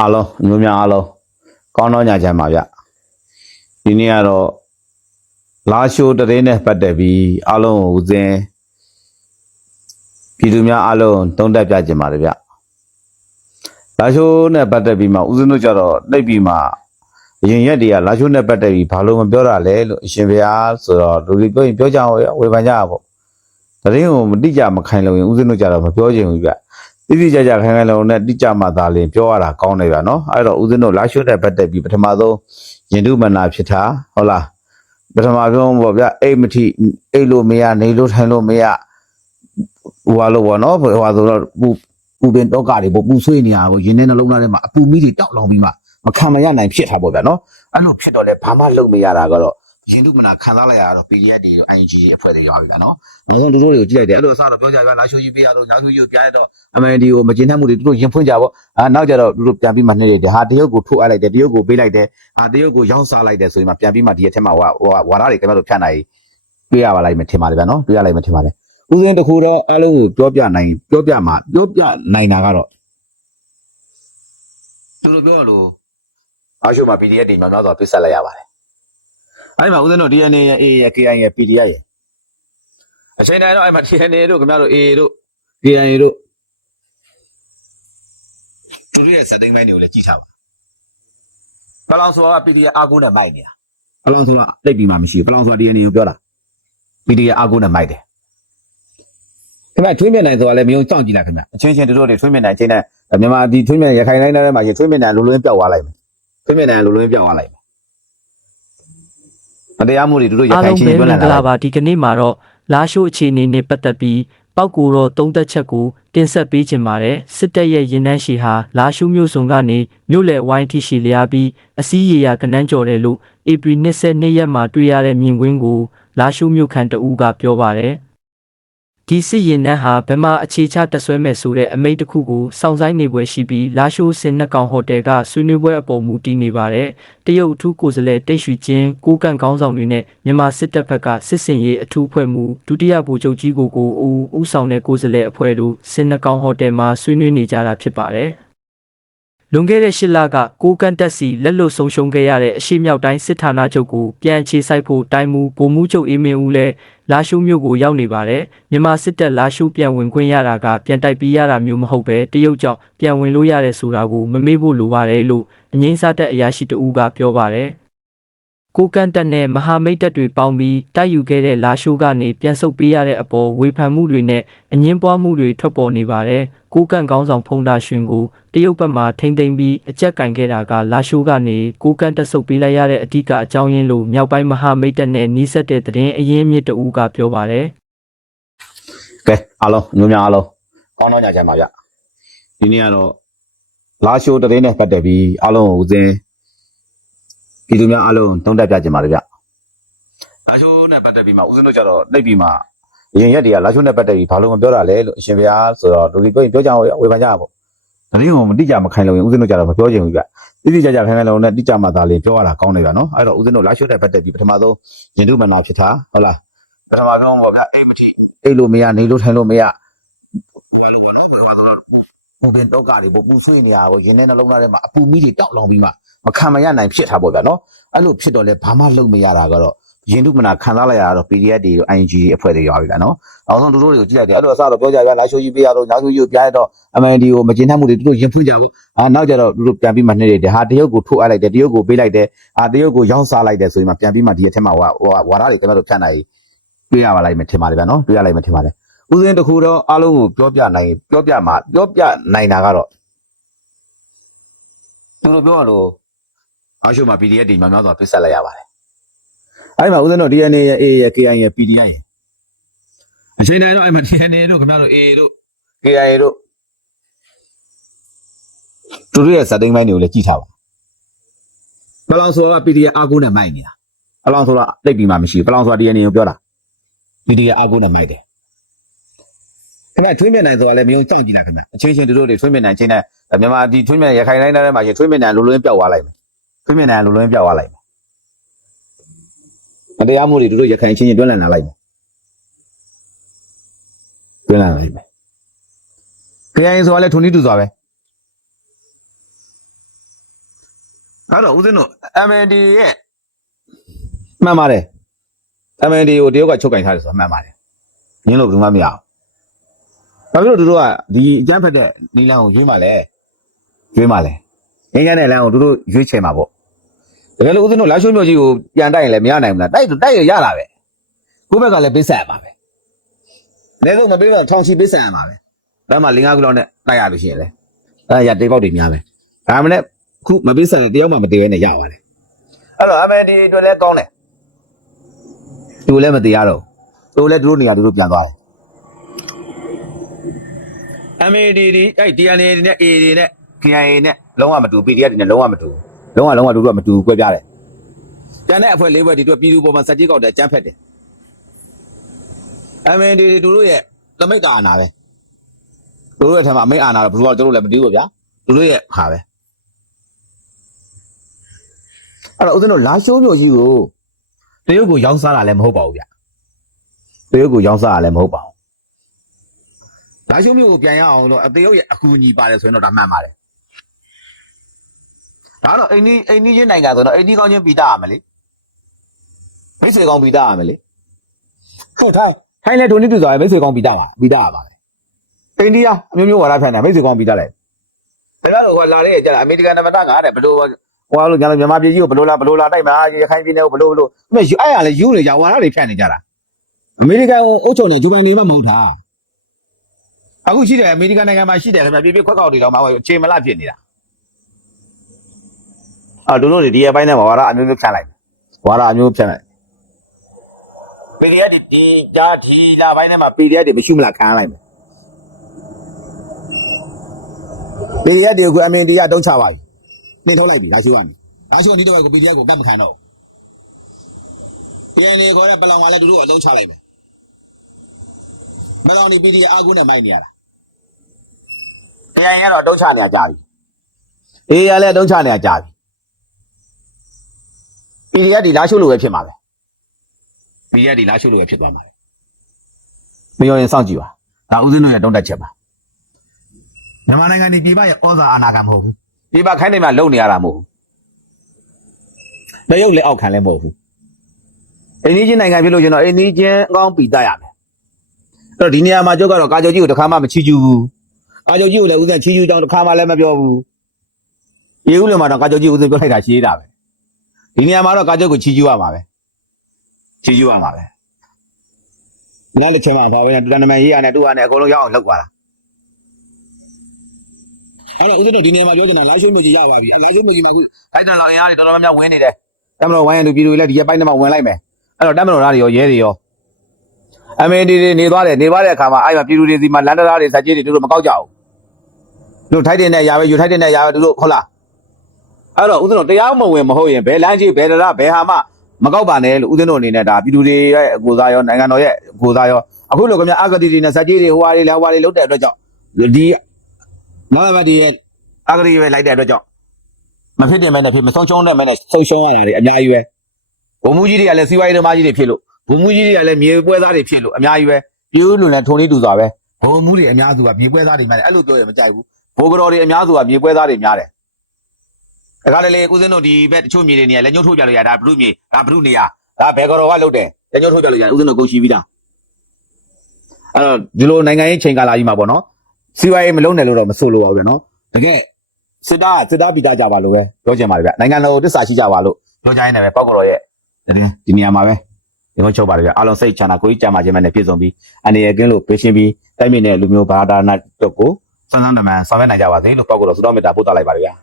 အားလုံးမျိုးများအားလုံးကောင်းတော့ညချမ်းပါဗျဒီနေ့ကတော့လာရှိုးတရေနဲ့ပတ်သက်ပြီးအားလုံးကိုဦးစင်းပြည်သူများအားလုံးတုံးတက်ပြကြပါတယ်ဗျလာရှိုးနဲ့ပတ်သက်ပြီးမှဦးစင်းတို့ကြတော့တိတ်ပြီးမှအရင်ရက်တွေကလာရှိုးနဲ့ပတ်သက်ပြီးဘာလို့မပြောတာလဲလို့အရှင်ဘုရားဆိုတော့လူတွေပြောရင်ပြောကြအောင်ဝေဖန်ကြပါပေါ့တရင်ကိုမတိကြမခိုင်လို့ရင်ဦးစင်းတို့ကြတော့မပြောချင်ဘူးဗျ တိတိကျကျခိုင်ခိုင်လုံနဲ့တိကျမှသာလင်ပြောရတာကောင်းတယ်ဗျနော်အဲ့တော့ဦးစင်းတို့လာရှိုးနဲ့ပတ်သက်ပြီးပထမဆုံးရင်တုမနာဖြစ်တာဟုတ်လားပထမဆုံးပေါ့ဗျအိတ်မထိအိတ်လို့မရနေလို့ထိုင်လို့မရဟိုဟာလို့ပေါ့နော်ဟိုဟာဆိုတော့ပူပူပင်တော့ကတွေပေါ့ပူဆွေးနေရပေါ့ရင်ထဲနှလုံးသားထဲမှာအပူမီးတွေတောက်လောင်ပြီးမှမခံမရနိုင်ဖြစ်တာပေါ့ဗျနော်အဲ့လိုဖြစ်တော့လေဘာမှလုပ်မရတာကတော့ ရင်တုမနာခံစားလိုက်ရတော့ PDF တွေ ING တွေအဖွဲ့တွေရောပြီဗျနော်နောက်ဆုံးတို့တို့တွေကိုကြည့်လိုက်တယ်အဲ့လိုအစားတော့ပြောကြဗျာလာရှိုးကြီးပေးရတော့နောက်ရှိုးကြီးကိုပြရတော့အမှန်ဒီကိုမကျင်းတတ်မှုတွေသူတို့ရင်ဖွင့်ကြပေါ့အာနောက်ကြတော့သူတို့ပြန်ပြီးမှနှိမ့်နေတယ်ဟာတရုတ်ကိုထုတ်အပ်လိုက်တယ်တရုတ်ကိုပေးလိုက်တယ်အာတရုတ်ကိုရောင်းစားလိုက်တယ်ဆိုရင်မှပြန်ပြီးမှဒီရက်ထဲမှာဟိုဟာဝါရတွေကျွန်တော်တို့ဖြတ်နိုင်တွေ့ရပါလိမ့်မယ်ထင်ပါတယ်ဗျာနော်တွေ့ရလိမ့်မယ်ထင်ပါတယ်ဦးစင်းတစ်ခုတော့အားလုံးကိုပြောပြနိုင်ပြောပြမှာပြောပြနိုင်တာကတော့သူတို့ပြောလို့အားရှိုးမှာ PDF တွေများများစွာပြစ်ဆက်လိုက်ရပါတယ် အဲ့ဒီမှာဦးစင်းတို့ DNA ရဲ့ A ရဲ့ KI ရဲ့ PDF ရဲ့အချိန်တိုင်းတော့အဲ့မှာ DNA တို့ခင်ဗျားတို့ A တို့ KI တို့သူတို့ရဲ့ဇာတ်သိမ်းပိုင်းတွေကိုလည်းကြည့်ထားပါပလောင်ဆိုတာက PDF အာကုနဲ့မိုက်နေတာပလောင်ဆိုတာတိတ်ပြီးမှမရှိဘူးပလောင်ဆိုတာ DNA ကိုပြောတာ PDF အာကုနဲ့မိုက်တယ်ခင်ဗျထွေးမြနိုင်ဆိုတာလည်းမယုံကြောက်ကြည့်လိုက်ခင်ဗျအချင်းချင်းတို့တွေထွေးမြနိုင်ချင်းနဲ့မြန်မာဒီထွေးမြရခိုင်တိုင်းထဲမှာရေထွေးမြနိုင်လိုလွင်းပြောက်သွားလိုက်မယ်ထွေးမြနိုင်လိုလွင်းပြောက်သွားလိုက် မယ်မတရားမှုတွေတို့ရအားခိုင်လုံးချင်းပဲပြောမလာင်္ဂလာပါဒီကနေ့မှာတော့လာရှိုးအခြေအနေနဲ့ပတ်သက်ပြီးပောက်ကိုတော့သုံးသက်ချက်ကိုတင်ဆက်ပေးခြင်းပါတယ်စစ်တပ်ရဲ့ရင်နှန်းရှည်ဟာလာရှိုးမျိုးစုံကနေမြို့လယ်ဝိုင်းထိရှိလျားပြီးအစည်းအရာကနန်းကျော်တယ်လို့ဧပြီ22ရက်မှာတွေ့ရတဲ့မြင်ကွင်းကိုလာရှိုးမြို့ခံတအူးကပြောပါတယ် ဒီစစ်ရင်နှန်းဟာဘယ်မှာအခြေချတက်ဆွဲမဲ့ဆိုတဲ့အမိန့်တစ်ခုကိုစောင့်ဆိုင်နေပွဲရှိပြီးလာရှိုးစင်နှက်ကောင်ဟိုတယ်ကဆွေးနွေးပွဲအပေါ်မူတည်နေပါတယ်တရုတ်အထူးကိုယ်စားလှယ်တိတ်ရွှေချင်းကိုကန့်ကောင်းဆောင်တွေနဲ့မြန်မာစစ်တပ်ဘက်ကစစ်စင်ရေးအထူးအဖွဲ့မှူးဒုတိယဗိုလ်ချုပ်ကြီးကိုကိုဦးဦးဆောင်တဲ့ကိုယ်စားလှယ်အဖွဲ့တို့စင်နှက်ကောင်ဟိုတယ်မှာဆွေးနွေးနေကြတာဖြစ်ပါတယ် လွန်ခဲ့တဲ့၈လကကိုကန့်တက်စီလက်လွတ်ဆုံးရှုံးခဲ့ရတဲ့အရှိမြောက်တိုင်းစစ်ဌာနချုပ်ကိုပြန်အခြေစိုက်ဖို့တိုင်းမူဗိုလ်မှူးချုပ်အေးမင်းဦးလည်းလာရှုမြို့ကိုရောက်နေပါတယ်မြန်မာစစ်တပ်လာရှုပြန်ဝင်ခွင့်ရတာကပြန်တိုက်ပြီးရတာမျိုးမဟုတ်ပဲတရုတ်ကြောင့်ပြန်ဝင်လို့ရတယ်ဆိုတာကိုမမေ့ဖို့လိုပါတယ်လို့အငိမ့်စားတက်အရာရှိတဦးကပြောပါတယ် ကိုကန့်တက်နဲ့မဟာမိတ်တပ်တွေပေါင်းပြီးတိုက်ယူခဲ့တဲ့လာရှိုးကနေပြန်ဆုတ်ပေးရတဲ့အပေါ်ဝေဖန်မှုတွေနဲ့အငင်းပွားမှုတွေထွက်ပေါ်နေပါတယ်။ကိုကန့်ကောင်းဆောင်ဖုံးတာရှင်ကိုတရုတ်ဘက်မှထိမ့်သိမ်းပြီးအကြက်ကင်ခဲ့တာကလာရှိုးကနေကိုကန့်တက်ဆုတ်ပေးလိုက်ရတဲ့အဓိကအကြောင်းရင်းလို့မြောက်ပိုင်းမဟာမိတ်တပ်နဲ့နှီးဆက်တဲ့သတင်းအရင်းအမြစ်တဦးကပြောပါတယ်ကဲအားလုံးမျိုးများအားလုံးကောင်းတော့ညချမ်းပါဗျဒီနေ့ကတော့လာရှိုးတရေနဲ့ပတ်သက်ပြီးအားလုံးကိုဦးစင်း ပြည်သူများအားလုံးတုံးတက်ပြကြပါလေဗျလာရှိုးနဲ့ပတ်သက်ပြီးမှဦးစင်းတို့ကြတော့တိတ်ပြီးမှအရင်ရက်တွေကလာရှိုးနဲ့ပတ်သက်ပြီးဘာလို့မပြောတာလဲလို့အရှင်ဘုရားဆိုတော့လူတွေပြောရင်ပြောကြအောင်ဝေဖန်ကြပါပေါ့တရင်ကိုမတိကြမခိုင်လို့ရင်ဦးစင်းတို့ကြတော့မပြောချင်ဘူးဗျတိတိကျကျခိုင်ခိုင်လုံနဲ့တိကျမှသာလေပြောရတာကောင်းတယ်ဗျနော်အဲ့တော့ဦးစင်းတို့လာရှိုးနဲ့ပတ်သက်ပြီးပထမဆုံးရင်တုမနာဖြစ်တာဟုတ်လားပထမဆုံးပေါ့ဗျအိတ်မထိအိတ်လို့မရနေလို့ထိုင်လို့မရဟိုပါလို့ပေါ့နော်ဟိုပါဆိုတော့ ပူပူပင်တော့ကတွေပေါ့ပူဆွေးနေရပေါ့ရင်းနဲ့နှလုံးသားထဲမှာအပူမီးတွေတောက်လောင်ပြီးမှမခံမရနိုင်ဖြစ်တာပေါ့ဗျာနော်အဲ့လိုဖြစ်တော့လေဘာမှလုပ်မရတာကတော့ရင်တုမနာခံစားလိုက်ရတော့ PDF တွေ ING တွေအဖွဲ့တွေရောပြီဗျာနော်နောက်ဆုံးတို့တို့တွေကိုကြည့်လိုက်တယ်အဲ့လိုအစားတော့ပြောကြဗျာလာရှိုးကြီးပေးရတော့နောက်ရှိုးကြီးကိုပြရတော့ MND ကိုမကျင်းတတ်မှုတွေတို့ရင်ဖွင့်ကြဘူးအာနောက်ကြတော့တို့ပြန်ပြီးမှနှိမ့်နေတယ်ဟာတရုတ်ကိုထုတ်အပ်လိုက်တယ်တရုတ်ကိုပေးလိုက်တယ်အာတရုတ်ကိုရောင်းစားလိုက်တယ်ဆိုရင်မှပြန်ပြီးမှဒီရက်ထဲမှာဟိုဝါရတွေကျွန်တော်တို့ဖြတ်နိုင်တွေ့ရပါလိမ့်မယ်ထင်ပါတယ်ဗျာနော်တွေ့ရလိမ့်မယ်ထင်ပါတယ် ဦးစင်းတစ်ခုတော့အားလုံးကိုပြောပြနိုင်ပြောပြမှာပြောပြနိုင်တာကတော့သူတို့ပြောရလို့အားရှိုးမှာ PDF တွေများများစွာပြစ်ဆက်လိုက်ရပါတယ်အဲ့ဒီမှာဦးစင်းတို့ DNA ရဲ့ A ရဲ့ KI ရဲ့ PDI ရဲ့အချိန်တိုင်းတော့အဲ့မှာ DNA တို့ခင်ဗျားတို့ A တို့ KI တို့သူတို့ရဲ့ဇာတ်သိမ်းပိုင်းတွေကိုလည်းကြည့်ထားပါပလောင်ဆိုတာ PDF အာကုနဲ့မိုက်နေတာပလောင်ဆိုတာတိတ်ပြီးမှမရှိဘူးပလောင်ဆိုတာ DNA ကိုပြောတာ PDF အာကုနဲ့မိုက်တယ် ခင်ဗျထွေးမြနိုင်ဆိုတာလည်းမယုံကြောက်ကြည့်လိုက်ခင်ဗျအချင်းချင်းတို့တွေထွေးမြနိုင်ချင်းနဲ့မြန်မာဒီထွေးမြရခိုင်တိုင်းထဲမှာရေထွေးမြနိုင်လိုလွင်းပြောက်သွားလိုက်မယ်ထွေးမြနိုင်လိုလွင်းပြောက်သွားလိုက်မယ်မတရားမှုတွေတို့ရခိုင်ချင်းချင်းတွန်းလှန်လာလိုက်မယ်တွန်းလှန်လိုက်မယ်ခရိုင်ဆိုတာလည်းထုံနည်းတူစွာပဲအဲ့တော့ဦးဇင်းတို့ MND ရဲ့မှန်ပါတယ် MND ကိုတရုတ်ကချုပ်ကင်ထားတယ်ဆိုတာမှန်ပါတယ်ညင်းလို့ဘယ်သူမှမရအောင် ဘာဖြစ်လို့သူတို့ကဒီအကျန်းဖက်တဲ့နီလန်ကိုရွေးမှလဲရွေးမှလဲငင်းရတဲ့လမ်းကိုသူတို့ရွေးချယ်မှာပေါ့တကယ်လို့ဦးဇင်းတို့လာရှိုးမျိုးကြီးကိုပြန်တိုက်ရင်လည်းမရနိုင်ဘူးလားတိုက်တိုက်ရရတာပဲကိုယ့်ဘက်ကလည်းပေးဆက်ရမှာပဲလဲဆုံးမပေးတော့ထောင်ချီပေးဆက်ရမှာပဲဒါမှ၄၅ခုလောက်နဲ့တိုက်ရလို့ရှိရင်လေအဲ့ဒါရတေပေါက်တွေများပဲဒါမှလည်းခုမပေးဆက်တဲ့တယောက်မှမတည်ဘဲနဲ့ရပါတယ်အဲ့တော့ MND အတွက်လည်းကောင်းတယ်သူလည်းမတရားတော့သူလည်းသူတို့နေရာသူတို့ပြန်သွားတယ် MAD ဒီအဲ့ DNA တွေနဲ့ A တွေနဲ့ KIA နဲ့လုံးဝမတူ PDF တွေနဲ့လုံးဝမတူလုံးဝလုံးဝတူတူကမတူကွဲပြားတယ်ကျန်တဲ့အဖွဲ့လေးဘက်ဒီတို့ပြည်သူပေါ်မှာစက်ကြီးကောက်တယ်အကြမ်းဖက်တယ် MAD တွေသူတို့ရဲ့သမိတ်တာအာနာပဲသူတို့ရဲ့ထမအမိတ်အာနာတော့ဘယ်လိုတို့လည်းမတူဘူးဗျာသူတို့ရဲ့ဟာပဲအဲ့တော့ဦးဇင်းတို့လာရှိုးမျိုးကြီးကိုတရုတ်ကိုရောင်းစားတာလည်းမဟုတ်ပါဘူးဗျတရုတ်ကိုရောင်းစားတာလည်းမဟုတ်ပါဘူး လာရှုံးမျိုးကိုပြန်ရအောင်တော့အသေးရုပ်ရဲ့အကူအညီပါတယ်ဆိုရင်တော့ဒါမှန်ပါတယ်ဒါတော့အိန္ဒိအိန္ဒိချင်းနိုင်ငံဆိုတော့အိန္ဒိကောင်းချင်းပြီးတာရမယ်လေမိတ်ဆွေကောင်းပြီးတာရမယ်လေဟုတ်ထိုင်းထိုင်းလည်းဒိုနစ်တူဆိုရင်မိတ်ဆွေကောင်းပြီးတာပါပြီးတာရပါပဲအိန္ဒိယအမျိုးမျိုးဝါဒဖြန့်တယ်မိတ်ဆွေကောင်းပြီးတာလေဒါကတော့ဟိုလာတဲ့ကြတာအမေရိကန်နမတကတဲ့ဘလို့ဟိုလိုညာလိုမြန်မာပြည်ကြီးကိုဘလို့လာဘလို့လာတိုက်မှာရခိုင်ပြည်နယ်ကိုဘလို့ဘလို့အဲ့အဲ့ရလဲယူနေကြဝါဒတွေဖြန့်နေကြတာအမေရိကန်ကိုအုပ်ချုပ်နေဂျပန်နေမှမဟုတ်တာ အခုရှိတယ်အမေရိကန်နိုင်ငံမှာရှိတယ်ခင်ဗျပြပြခွက်ကောက်တွေတော့မှအခြေမလဖြစ်နေတာအာတို့တို့တွေဒီအပိုင်းနဲ့ဝါရအမျိုးမျိုးဖြတ်လိုက်ဝါရအမျိုးဖြတ်လိုက် PDF ဒီဒီဒါဒီလာပိုင်းထဲမှာ PDF တွေမရှိမလားခံလိုက်မယ် PDF တွေကိုအမင်းတရားတုံးချပါပြီနှင်ထုတ်လိုက်ပြီဒါရှိကနေဒါရှိကနေတော့ကို PDF ကိုကတ်မခံတော့ပြန်နေခေါ်တဲ့ပလောင်ကလည်းတို့တို့အလုံးချလိုက်မယ်ပလောင်ဒီ PDF အာကုနဲ့မိုက်နေရတာ ခရိုင်ကတော့တုံးချနေကြပြီအေးရလည်းတုံးချနေကြပြီ PDF ဒီလာရှုလို့ပဲဖြစ်မှာပဲ PDF ဒီလာရှုလို့ပဲဖြစ်သွားမှာပဲမရောရင်စောင့်ကြည့်ပါဒါဦးစင်းတို့ရဲ့တုံးတက်ချက်ပါမြန်မာနိုင်ငံဒီပြည်ပရဲ့ဩဇာအာဏာခံမဟုတ်ဘူးပြည်ပခိုင်းနေမှလုံနေရတာမဟုတ်ဘူးတရုတ်လည်းအောက်ခံလည်းမဟုတ်ဘူးအိန္ဒိချင်းနိုင်ငံဖြစ်လို့ကျွန်တော်အိန္ဒိချင်းအကောင်းပြီးတတ်ရမယ်အဲ့တော့ဒီနေရာမှာကျုပ်ကတော့ကာကြောကြီးကိုတစ်ခါမှမချီကျူးဘူး ကာကြောကြီးကိုလည်းဦးစံချီချူကြောင်းတစ်ခါမှလည်းမပြောဘူးရေဦးလည်းမှာတော့ကာကြောကြီးဦးစံပြောလိုက်တာရှိသေးတာပဲဒီနေရာမှာတော့ကာကြောကိုချီချူရမှာပဲချီချူရမှာပဲနားလက်ချင်မှာပါပဲတူတန်နမန်ရေးရနဲ့တူရနဲ့အကုန်လုံးရအောင်လောက်သွားတာအဲ့တော့ဦးစံတို့ဒီနေရာမှာပြောချင်တာလာရှိုးမျိုးကြီးရပါပြီလာရှိုးမျိုးကြီးမှာခုအဲ့တန်လောက်အင်အားတွေတော်တော်များများဝင်နေတယ်တမတော်ဝိုင်းရန်သူပြည်သူတွေလည်းဒီရက်ပိုင်းထဲမှာဝင်လိုက်မယ်အဲ့တော့တမတော်သားတွေရောရဲတွေရောအမေဒီတွေနေသွားတယ်နေသွားတဲ့အခါမှာအဲ့မှာပြည်သူတွေဒီမှာလန်ဒရာတွေစက်ကြီးတွေတို့မကောက်ကြဘူး တို့ထိုက်တဲ့နဲ့ရာပဲယူထိုက်တဲ့နဲ့ရာပဲတို့ဟုတ်လားအဲ့တော့ဦးဇင်းတို့တရားမဝင်မဟုတ်ရင်ဘယ်လမ်းကြီးဘယ်တရားဘယ်ဟာမှမကောက်ပါနဲ့လို့ဦးဇင်းတို့အနေနဲ့ဒါပြည်သူတွေရဲ့အကိုစားရောနိုင်ငံတော်ရဲ့အကိုစားရောအခုလိုကမြအဂတိတွေနဲ့စက်ကြီးတွေဟိုဟာတွေလဲဟိုဟာတွေလုတ်တဲ့အတွက်ကြောင့်ဒီမောင်မဒီရဲ့အဂတိပဲလိုက်တဲ့အတွက်ကြောင့်မဖြစ်တယ်မဲနဲ့ဖြစ်မဆုံးရှုံးတဲ့မဲနဲ့ဆုံးရှုံးရတာတွေအများကြီးပဲဘုံမူကြီးတွေကလည်းစီးပွားရေးသမားကြီးတွေဖြစ်လို့ဘုံမူကြီးတွေကလည်းမြေပွဲသားတွေဖြစ်လို့အများကြီးပဲပြိုးလူနဲ့ထုံလေးတူစွာပဲဘုံမူတွေအများစုကမြေပွဲသားတွေမှလည်းအဲ့လိုပြောရင်မကြိုက်ဘူး ဘိုးကတော်တွေအများစုကမြေပွဲသားတွေများတယ်။ဒါကလည်းလေကုစင်းတို့ဒီဘက်တချို့မြေတွေနေရလက်ညှိုးထိုးပြလို့ရဒါဘလူမြေဒါဘလူနေရဒါဘယ်ကတော်ကလုတ်တယ်လက်ညှိုးထိုးပြလို့ရဥစဉ်တို့ကုန်ရှိပြီးသား။အဲ့တော့ဒီလိုနိုင်ငံရေးချိန်ကာလကြီးမှာပေါ့နော်။စီဝါရေးမလုံးနဲ့လို့တော့မဆိုလိုပါဘူးဗျနော်။တကယ်စစ်သားစစ်သားပြီးသားကြပါလို့ပဲပြောချင်ပါတယ်ဗျ။နိုင်ငံတော်တစ္ဆာရှိကြပါလို့ပြောကြရင်းနဲ့ပဲပောက်ကတော်ရဲ့ဒီနေရာမှာပဲဒီလိုချုပ်ပါတယ်ဗျ။အားလုံးစိတ်ချမ်းသာကိုကြီးကြမှာခြင်းနဲ့ပြည့်စုံပြီးအနေရကင်းလို့ပေးရှင်းပြီးတိုက်မြင့်တဲ့လူမျိုးဘာသာနာတော့ကို စမ်းစမ်းတမန်ဆောင်ရွက်နိုင်ကြပါစေလို့ပောက်ကတော့သုတော်မေတ္တာပို့သလိုက်ပါတယ်ဗျာ